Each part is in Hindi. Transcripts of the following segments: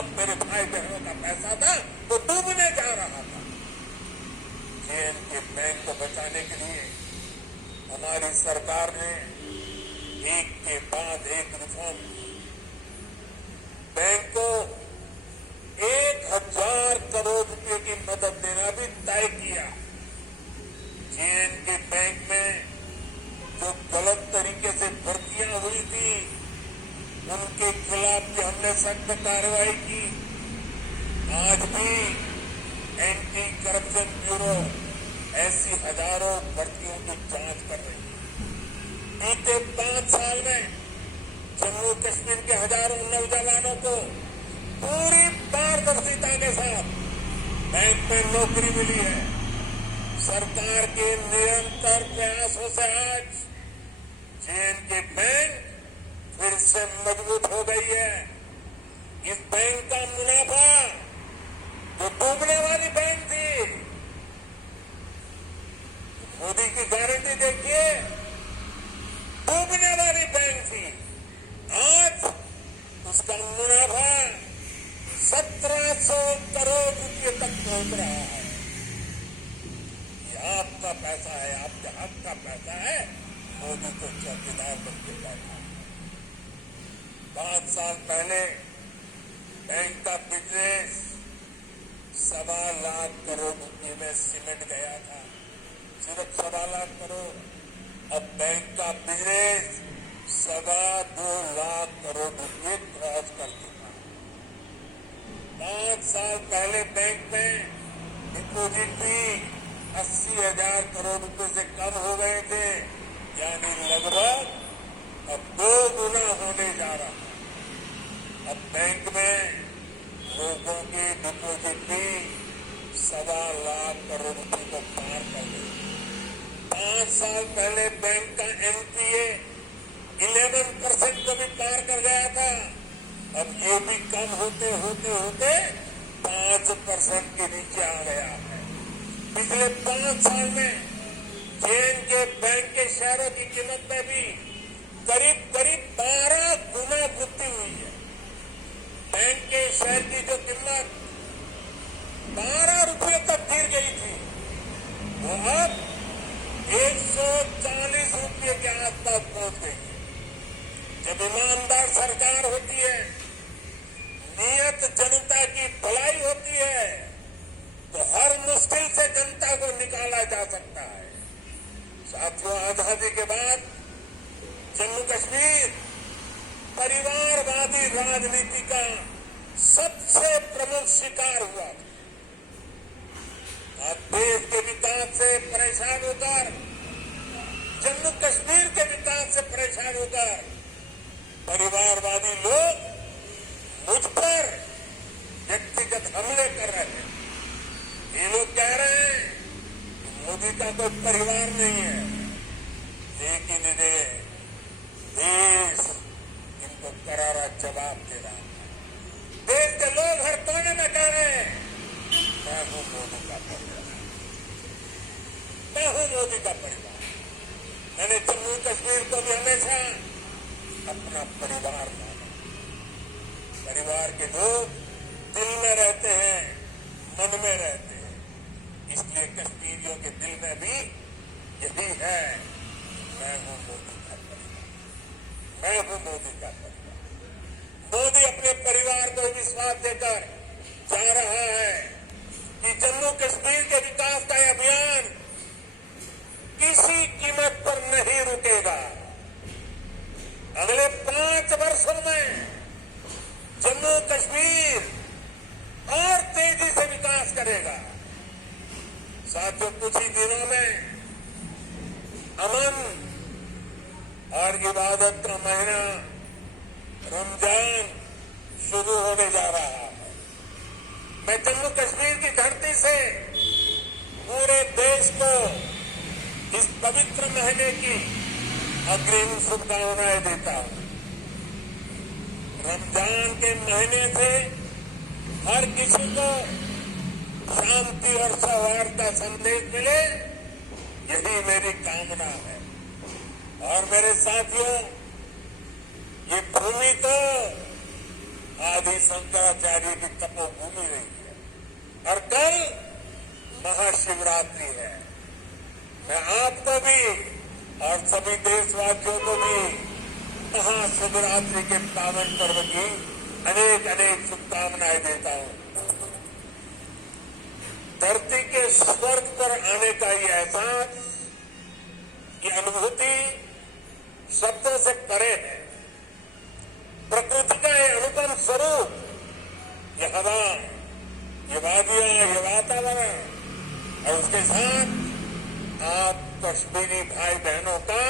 बाप मेरे भाई बहनों का पैसा था वो डूबने जा रहा था। जेएनके बैंक को बचाने के लिए हमारी सरकार ने एक के बाद एक रिफॉर्म की। बैंक को 1000 करोड़ रुपए की मदद देना भी तय किया। जेएनके बैंक में जो गलत तरीके से भर्तियां हुई थी उनके खिलाफ भी हमने सख्त कार्रवाई की। आज भी एंटी करप्शन ब्यूरो ऐसी हजारों भर्तियों की जांच कर रही है। बीते 5 साल में जम्मू कश्मीर के हजारों नौजवानों को पूरी पारदर्शिता के साथ बैंक में नौकरी मिली है। सरकार के निरंतर प्रयासों से आज जेएनके बैंक फिर से मजबूत हो गई है। इस बैंक का मुनाफा जो डूबने वाली बैंक थी, मोदी की गारंटी देखिए, डूबने वाली बैंक थी, आज उसका मुनाफा 1700 करोड़ रुपए तक पहुंच रहा है। ये आपका पैसा है, आपके हक का पैसा है। मोदी को चौकीदार बनके बैठा। 5 साल पहले बैंक का बिजनेस 1.25 लाख करोड़ रुपए में सिमट गया था, सिर्फ 1.25 लाख करोड़। अब बैंक का बिजनेस 2.25 लाख करोड़ रुपए क्रॉस कर चुका है। 5 साल पहले बैंक में डिपोजिट भी 80,000 करोड़ रुपए से कम हो गए थे, यानी लगभग अब 2 गुना होने जा रहा है। अब बैंक में लोगों की डिपोजिट भी 1.25 लाख करोड़ रुपए को पार कर गई। 5 साल पहले बैंक का एनपीए 11% को भी पार कर गया था। अब ये भी कम होते होते होते 5% के नीचे आ गया है। पिछले 5 साल में जेएनके बैंक के शेयरों की कीमत में भी करीब 12 गुना वृद्धि हुई है। बैंक के शेयर की जो कीमत 12 रुपये तक गिर गई थी, वो अब 140 रुपये के आसपास पहुंच गई है। जब ईमानदार सरकार होती है, नियत जनता की भलाई होती है, तो हर मुश्किल से जनता को निकाला जा सकता है। साथियों, आजादी के बाद जम्मू कश्मीर परिवारवादी राजनीति का सबसे प्रमुख शिकार हुआ। आज देश के विकास से परेशान होकर, जम्मू कश्मीर के विकास से परेशान होकर परिवारवादी लोग मुझ पर व्यक्तिगत हमले कर रहे हैं। ये लोग कह रहे हैं कि मोदी का कोई परिवार नहीं है, लेकिन इन्हें देश इनको करारा जवाब दे रहा है। देश के लोग हर कोने में कह रहे हैं, मैं हूं मोदी का परिवार, मैं हूं मोदी का परिवार। मैंने जम्मू कश्मीर को भी हमेशा अपना परिवार माना। परिवार के लोग दिल में रहते हैं, मन में रहते हैं, इसलिए कश्मीरियों के दिल में भी यही है, मैं हूं मोदी का परिवार, मैं हूं मोदी का परिवार। मोदी अपने परिवार को विश्वास देकर जा रहा है कि जम्मू कश्मीर के विकास का यह अभियान किसी कीमत पर नहीं रुकेगा। अगले 5 वर्षों में जम्मू कश्मीर और तेजी से विकास करेगा। साथियों, कुछ ही दिनों में अमन और इबादत का महीना रमजान शुरू होने जा रहा है। मैं जम्मू कश्मीर की धरती से पूरे देश को इस पवित्र महीने की अग्रिम शुभकामनाएं देता हूं। रमजान के महीने से हर किसी को शांति और सौहार्द का संदेश मिले, यही मेरी कामना है। और मेरे साथियों, ये भूमि तो आदि शंकराचार्य की तपोभूमि रही है। और कल महाशिवरात्रि है। मैं आपको भी और सभी देशवासियों को भी महाशिवरात्रि के पावन पर्व की अनेक अनेक शुभकामनाएं देता हूं। धरती के स्वर्ग पर आने का ये एहसास, ये अनुभूति शब्दों से परे है। प्रकृति का ये अनुपम स्वरूप, ये हवा, ये वादियां, ये वातावरण और उसके साथ आप कश्मीरी भाई बहनों का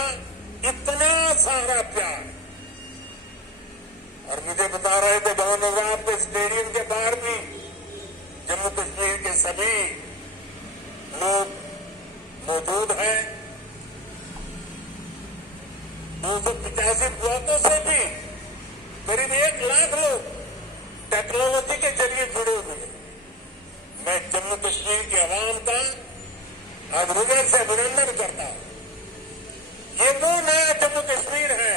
इतना सारा प्यार। और मुझे बता रहे थे भवन नवराब के स्टेडियम के बाहर भी जम्मू कश्मीर के सभी लोग मौजूद हैं। 285 ब्लॉकों से भी करीब 1 लाख लोग टेक्नोलॉजी के जरिए जुड़े हुए हैं। मैं जम्मू कश्मीर की आवाम का आज हृदय से अभिनंदन करता हूं। ये वो नया जम्मू कश्मीर है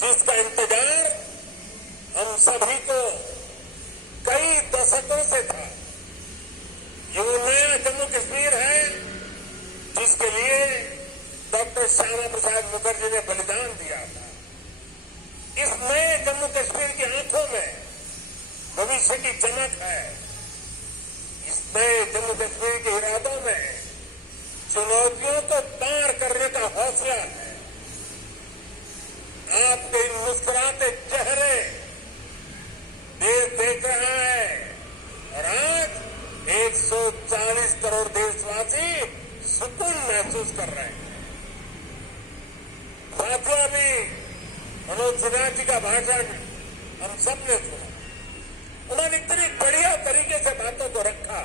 जिसका इंतजार हम सभी को कई दशकों से था। ये वो नया जम्मू कश्मीर है जिसके लिए डॉक्टर श्यामा प्रसाद मुखर्जी ने बलिदान दिया था। इस नए जम्मू कश्मीर की आंखों में भविष्य की चमक है। इस नए जम्मू कश्मीर के इरादों में चुनौतियों को पार करने का हौसला है। आपके इन मुस्कुराते चेहरे देश देख रहा है और आज 140 करोड़ देशवासी सुकून महसूस कर रहे हैं। साथियों, अभी मनोज सिन्हा जी का भाषण हम सबने सुना। उन्होंने इतनी बढ़िया तरीके से बातों को रखा,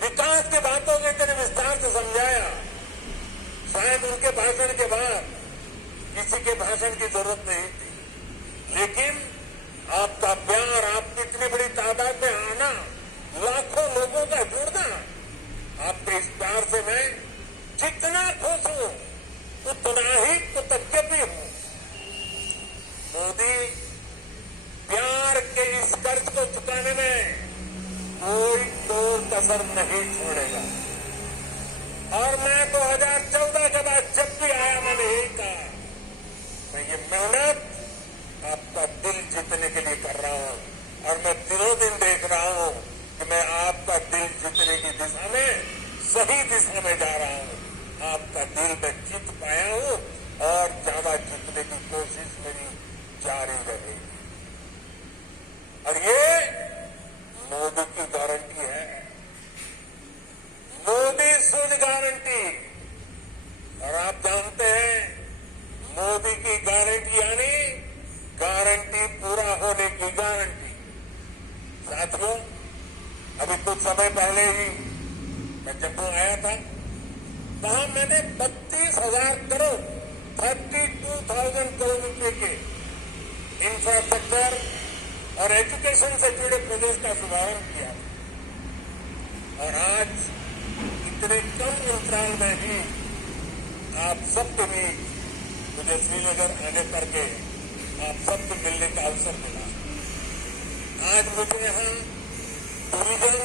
विकास की बातों को इतने विस्तार से समझाया। शायद उनके भाषण के बाद किसी के भाषण की जरूरत नहीं थी, लेकिन आपका प्यार, आपकी इतनी बड़ी तादाद में आना, लाखों लोगों का जुड़ना, आपके इस प्यार से मैं जितना खुश हूं उतना ही कृतज्ञ भी हूं। मोदी प्यार के इस कर्ज को चुकाने में कोई तोड़ कसर नहीं छोड़ेगा। और मैं 2014 के बाद जब भी आया मैंने यही कहा, मैं ये मेहनत आपका दिल जीतने के लिए कर रहा हूं और मैं दिनों दिन देख रहा हूं कि मैं आपका दिल जीतने की दिशा में सही दिशा में जा रहा हूं। आपका दिल मैं जीत पाया हूं और ज्यादा जीतने की कोशिश मेरी जारी रहेगी। और ये मोदी की गारंटी है, मोदी शुद्ध गारंटी। और आप जानते हैं मोदी की गारंटी यानी गारंटी पूरा होने की गारंटी। साथियों, अभी कुछ समय पहले ही मैं जम्मू आया था। वहां मैंने 32,000 करोड़ 32,000 करोड़ रुपए के इंफ्रास्ट्रक्चर और एजुकेशन से जुड़े प्रोजेक्ट का शुभारंभ किया। और आज इतने कम अंतराल में ही आप सबके बीच मुझे श्रीनगर आने करके आप सबसे मिलने का अवसर मिला। आज मुझे यहाँ टूरिज्म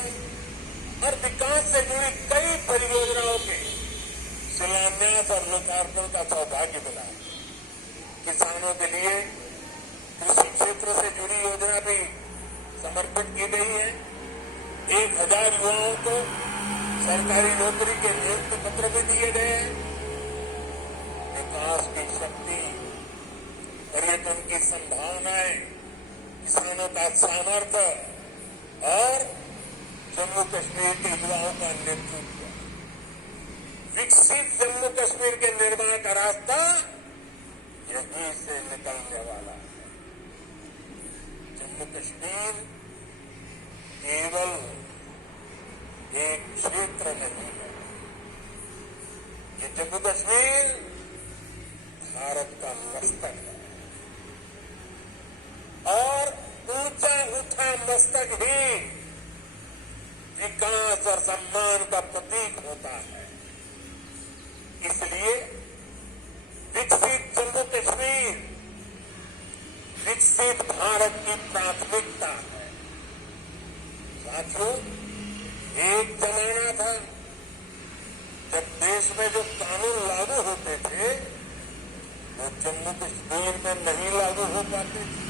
और विकास से जुड़ी कई परियोजनाओं के शिलान्यास और लोकार्पण का सौभाग्य मिला। किसानों के लिए कृषि क्षेत्र से जुड़ी योजना भी समर्पित की गई है। 1,000 युवाओं को सरकारी नौकरी के नियुक्ति पत्र भी दिए गए हैं। विकास की शक्ति, पर्यटन की संभावनाएं, किसानों का सामर्थ्य और जम्मू कश्मीर के युवाओं का नेतृत्व, विकसित जम्मू कश्मीर के निर्माण का रास्ता यहीं से निकलने वाला है। जम्मू कश्मीर केवल एक क्षेत्र नहीं है, ये जम्मू कश्मीर भारत का मस्तक है। और ऊंचा उठा मस्तक ही विकास और सम्मान का प्रतीक होता है। इसलिए विकसित जम्मू कश्मीर विकसित भारत की प्राथमिकता है। साथियों, एक जमाना था जब देश में जो कानून लागू होते थे वो जम्मू कश्मीर में नहीं लागू हो पाते थे।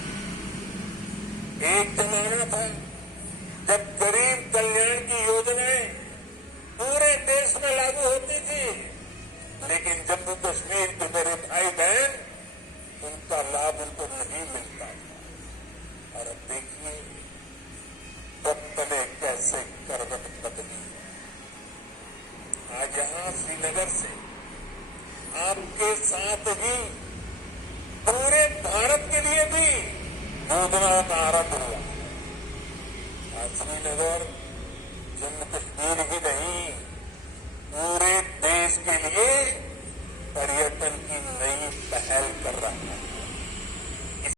एक जमाना था जब गरीब कल्याण की योजनाएं पूरे देश में लागू होती थी, लेकिन जम्मू कश्मीर के मेरे भाई बहन उनका लाभ उनको नहीं मिलता था। और अब देखिए वक्त ने कैसे करवट बदली। आज यहां श्रीनगर से आपके साथ ही पूरे भारत के लिए भी योजनाओं का आरंभ हुआ। आज श्रीनगर